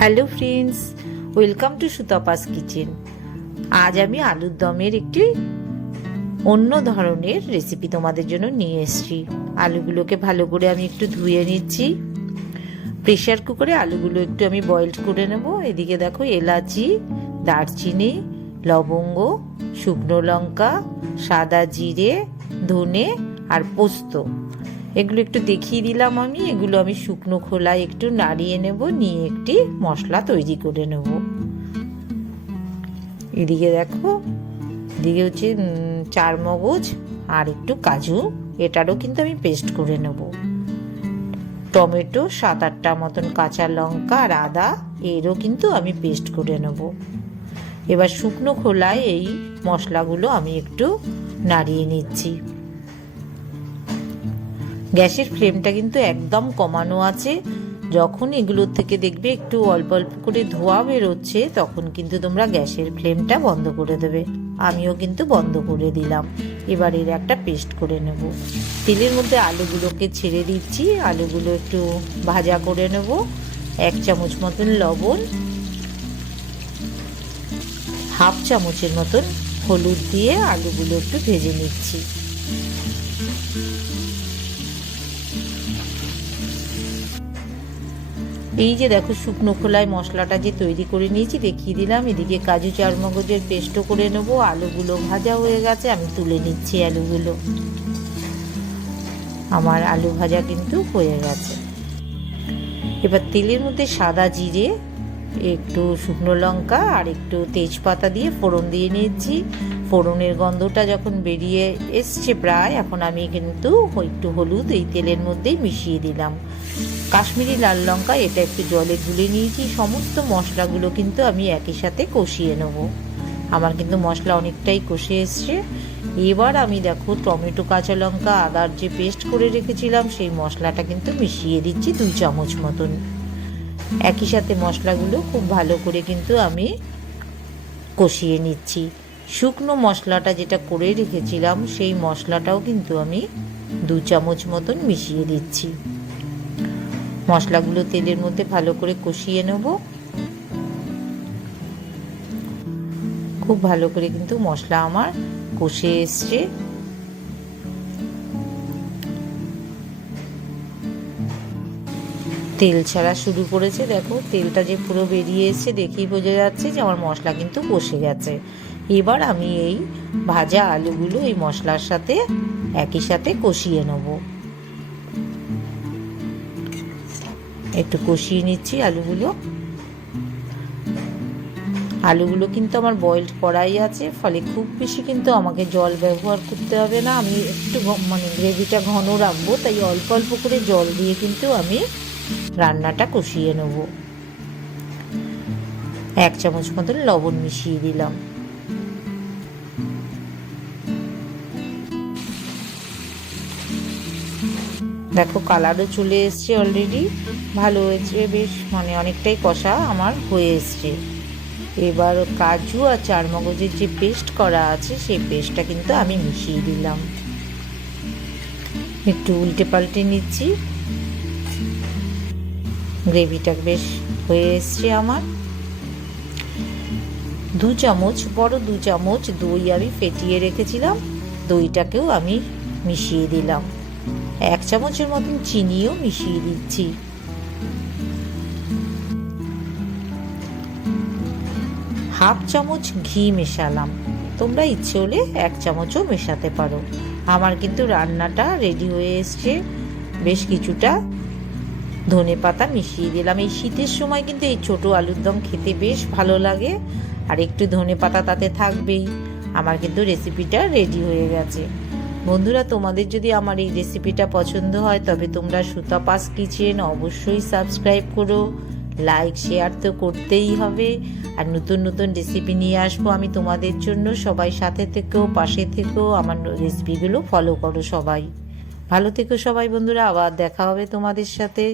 Hello friends, welcome to Sutapa's kitchen. আজ আমি আলুর দমের একটি অন্য ধরনের রেসিপি তোমাদের জন্য নিয়ে এসেছি। আলুগুলোকে ভালো করে আমি একটু ধুয়ে নিচ্ছি। প্রেশার কুকারে আলুগুলো একটু আমি বয়েলড করে নেব। এদিকে দেখো এলাচি, দারচিনি, লবঙ্গ, শুকনো লঙ্কা, সাদা জিরে, ধনে আর পোস্ত এগুলো একটু দেখিয়ে দিলাম। এগুলো আমি শুকনো খোলায় একটু নাড়িয়ে নেব, নিয়ে একটি মশলা তৈরি করে নেব। এদিকে দেখো, এদিকে হচ্ছে চারমগজ আর একটু কাজু, এটারও কিন্তু আমি পেস্ট করে নেব। টমেটো 7-8টা মতন, কাঁচা লঙ্কা আর আদা এরও কিন্তু আমি পেস্ট করে নেব। এবার শুকনো খোলায় এই মশলাগুলো আমি একটু নাড়িয়ে নিচ্ছি। গ্যাসের ফ্লেমটা কিন্তু একদম কমানো আছে। যখন এগুলোর থেকে দেখবে একটু অল্প অল্প করে ধোঁয়া বেরোচ্ছে, তখন কিন্তু তোমরা গ্যাসের ফ্লেমটা বন্ধ করে দেবে। আমিও কিন্তু বন্ধ করে দিলাম। এবার এর একটা পেস্ট করে নেব। তেলের মধ্যে আলুগুলোকে ছেড়ে দিচ্ছি। আলুগুলো একটু ভাজা করে নেব। 1 চামচ মতন লবণ, 1/2 চামচের মতন হলুদ দিয়ে আলুগুলো একটু ভেজে নিচ্ছি। এই যে দেখো, শুকনো খোলায় মশলাটা যে তৈরি করে নিয়েছি দেখিয়ে দিলাম। এদিকে কাজু চারমগজের পেস্টও করে নেবো। আলুগুলো ভাজা হয়ে গেছে, আমি তুলে নিচ্ছি আলুগুলো। আমার আলু ভাজা কিন্তু হয়ে গেছে। এবার তেলের মধ্যে সাদা জিরে, একটু শুকনো লঙ্কা আর একটু তেজপাতা দিয়ে ফোড়ন দিয়ে নিয়েছি। ফোড়নের গন্ধটা যখন বেরিয়ে এসছে প্রায়, এখন আমি কিন্তু একটু হলুদ এই তেলের মধ্যেই মিশিয়ে দিলাম। কাশ্মীরি লাল লঙ্কা এটা একটু জলে গুলে নিয়েছি। সমস্ত মশলাগুলো কিন্তু আমি একই সাথে কষিয়ে নেব। আমার কিন্তু মশলা অনেকটাই কষে এসছে। এবার আমি দেখো টমেটো, কাঁচা লঙ্কা, আদার যে পেস্ট করে রেখেছিলাম সেই মশলাটা কিন্তু মিশিয়ে দিচ্ছি 2 চামচ মতন। একই সাথে মশলাগুলো খুব ভালো করে কিন্তু আমি কষিয়ে নিচ্ছি। শুকনো মশলাটা যেটা করে রেখেছিলাম সেই মশলাটাও কিন্তু আমি 2 চামচ মতন মিশিয়ে দিচ্ছি। মশলাগুলো তেলের মধ্যে ভালো করে কষিয়ে নেব। খুব ভালো করে কিন্তু মশলা আমার কষে এসছে। তেল ছাড়া শুরু করেছে, দেখো তেলটা যে পুরো বেরিয়ে এসছে দেখেই বোঝা যাচ্ছে যে আমার মশলা কিন্তু কষে গেছে। এবার আমি এই ভাজা আলুগুলো এই মশলার সাথে একই সাথে কষিয়ে নেব। একটু কষিয়ে নিচ্ছি আলুগুলো কিন্তু আমার বয়েলড করাই আছে, ফলে খুব বেশি কিন্তু আমাকে জল ব্যবহার করতে হবে না। আমি একটু গ্রেভিটা ঘন রাখবো, তাই অল্প অল্প করে জল দিয়ে কিন্তু আমি রান্নাটা কষিয়ে নেব। 1 চামচ মতন লবণ মিশিয়ে দিলাম। দেখো কালারও চলে এসছে অলরেডি, ভালো হয়েছে বেশ, অনেকটাই কষা আমার হয়ে এসছে। এবার কাজু আর চারমগজের যে পেস্ট করা আছে সেই পেস্টটা কিন্তু আমি মিশিয়ে দিলাম। একটু উল্টে পাল্টে নিচ্ছি। গ্রেভিটা বেশ হয়ে এসছে আমার। 2 চামচ, বড় 2 চামচ দই আমি ফেটিয়ে রেখেছিলাম, দইটাকেও আমি মিশিয়ে দিলাম। 1 চামচের মতন চিনিও মিশিয়ে দিচ্ছি। হাফ চামচ ঘি মেশালাম, তোমরা ইচ্ছে হলে 1 চামচও মেশাতে পারো। আমার কিন্তু রান্নাটা রেডি হয়ে এসছে। বেশ কিছুটা ধনে পাতা মিশিয়ে দিলাম। এই শীতের সময় কিন্তু এই ছোট আলুর দম খেতে বেশ ভালো লাগে, আর একটু ধনে পাতা তাতে থাকবেই। আমার কিন্তু রেসিপিটা রেডি হয়ে গেছে। বন্ধুরা, তোমাদের যদি আমার এই রেসিপিটা পছন্দ হয় তবে তোমরা সুতপাস কিচেন অবশ্যই সাবস্ক্রাইব করো, লাইক শেয়ার তো করতেই হবে। আর নতুন নতুন রেসিপি নিয়ে আসবো আমি তোমাদের জন্য। সবাই সাথে থেকো, পাশে থেকো, আমার রেসিপিগুলো ফলো করো। সবাই ভালো থেকো সবাই বন্ধুরা, আবার দেখা হবে তোমাদের সাথে।